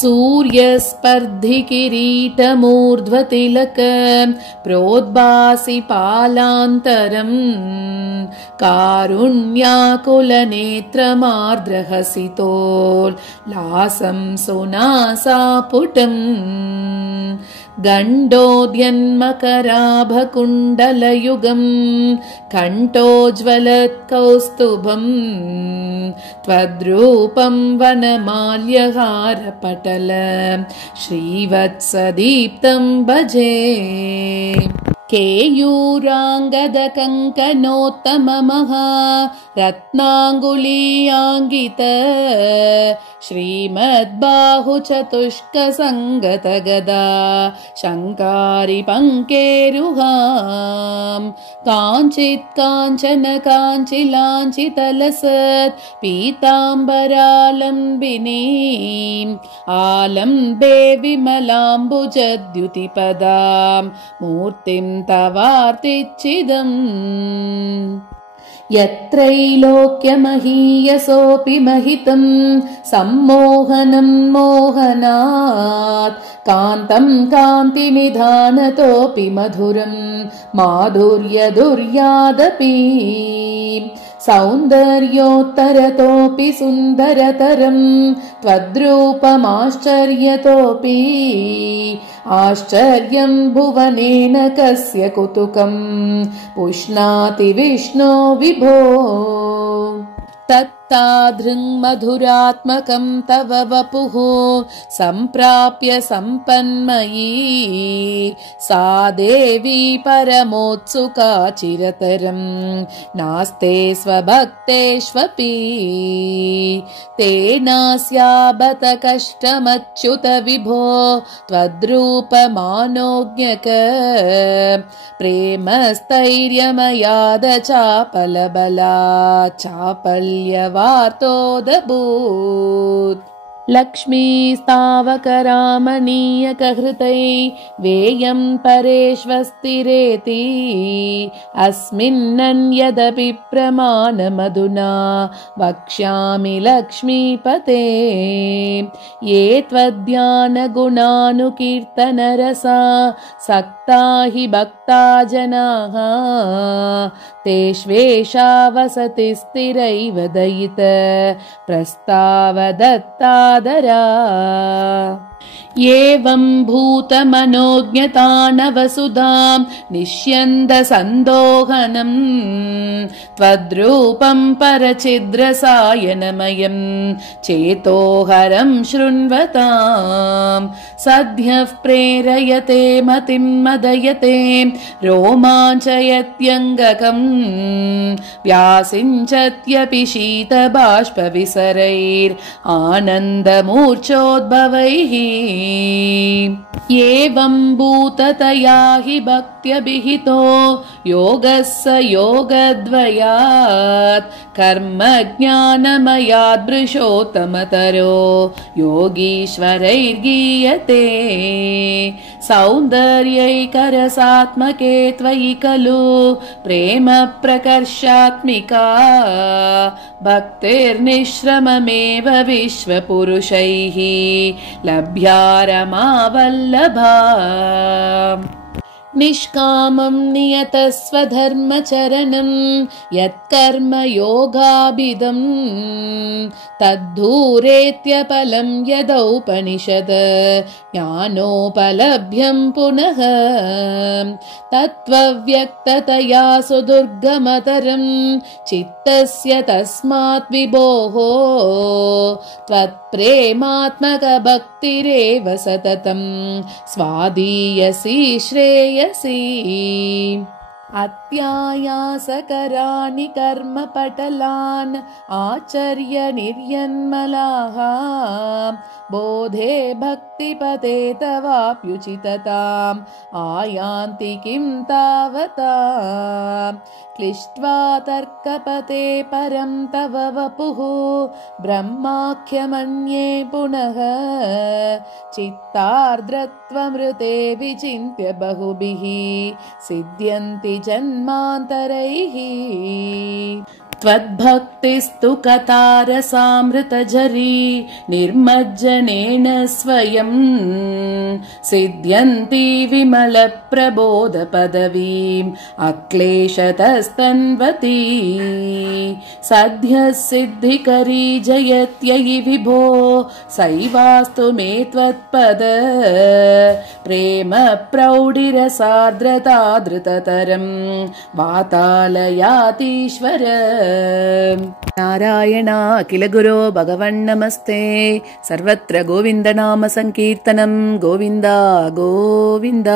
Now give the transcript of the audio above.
सूर्यस्पर्धिकिरीटमूर्ध्वतिलक प्रोद्भासि पालान्तरम् कारुण्याकुलनेत्रमार्द्रहसितोल्लासं सुनासापुटम् गण्डोद्यन्मकराभकुण्डलयुगम् कण्ठोज्ज्वलत्कौस्तुभम् त्वद्रूपं वनमाल्यहारपटल श्रीवत्सदीप्तं भजे। केयूराङ्गदकङ्कणोत्तममहा रत्नाङ्गुलीयाङ्गित श्रीमद्बाहुचतुष्कसङ्गतगदा शङ्कारि पङ्केरुहां काञ्चित् काञ्चन काञ्चिलाञ्चितलसत् पीताम्बरालम्बिनीम् आलम्बे विमलाम्बुजद्युतिपदां मूर्तिं तवार्तिच्चिदम्। यत्रैलोक्यमहीयसोऽपि महितं सम्मोहनं मोहनात् कान्तं कान्तिनिधानतोऽपि मधुरं माधुर्यदुर्यादपि सौन्दर्योत्तरतोऽपि सुन्दरतरं त्वद्रूपमाश्चर्यतोऽपि आश्चर्यं भुवनेन कस्य कुतुकं पुष्णाति विष्णो विभो। तत्तादृङ्मधुरात्मकं तव वपुः सम्प्राप्य सम्पन्मयी सा देवी परमोत्सुका चिरतरं नास्ते स्वभक्तेष्वपि तेनास्याबत कष्टमच्युत विभो त्वद्रूपमानोज्ञक प्रेमस्थैर्यमयाद चापलबला चापल्यवार्तोदभूत्। लक्ष्मीस्तावकरामणीयकहृतै वेयं परेष्वस्तिरेति अस्मिन्नन्यदपि प्रमाणमधुना वक्ष्यामि लक्ष्मीपते। ये त्वद्ध्यानगुणानुकीर्तनरसा सक्ता हि भक्ता जनाः तेष्वेषा वसति स्थिरैव दयित प्रस्तावदत्तादरा। एवं भूतमनोज्ञतानवसुधां निष्यन्दसन्दोहनं त्वद्रूपं परचिद्रसायनमयं चेतोहरं शृण्वतां सद्यः प्रेरयते मतिं मदयते रोमाञ्चयत्यङ्गकं व्यासिञ्चत्यपि शीतबाष्पविसरैरानन्दमूर्च्छोद्भवैः। एवं भूततया हि भक्त्यभिहितो योगः स योगद्वयात् कर्मज्ञानमयाद् वृषोत्तमतरो योगीश्वरैर्गीयते। सौन्दर्यैकरसात्मके त्वयि खलु प्रेम प्रकर्षात्मिका भक्तिर्निश्रममेव विश्वपुरुषैः लभ्या रमावल्लभा। निष्कामं नियतस्वधर्मचरणं यत्कर्म योगाभिदं तद्धूरेत्यपलं यदौपनिषद ज्ञानोपलभ्यं पुनः तत्त्वव्यक्ततया सुदुर्गमतरं चित्तस्य तस्मात् विभोः त्वत्प्रेमात्मकभक्तिरेव सततं स्वादीयसी श्रेयसी। अत्यायासकराणि कर्मपटलान् आचर्य निर्यन्मलाः बोधे भक्तिपते तवाप्युचितताम् आयान्ति किं तावता। क्लिष्ट्वा तर्कपते परं तव वपुः ब्रह्माख्यमन्ये पुनः चित्तार्द्रत्वमृते विचिन्त्य बहुभिः सिद्ध्यन्ति जन्मान्तरैः त्वद्भक्तिस्तु कतारसामृतझरी निर्मज्जनेन स्वयं सिद्ध्यन्ति विमलप्रबोधपदवीम् अक्लेशतस्तन्वती सद्यः सिद्धिकरी जयत्ययि विभो सैवास्तु मे त्वत्पद प्रेम प्रौढिरसार्द्रतादृततरम् वातालयातीश्वर नारायण अखिल गुरो भगवन् नमस्ते सर्वत्र गोविन्द नाम संकीर्तनं गोविन्द गोविन्द।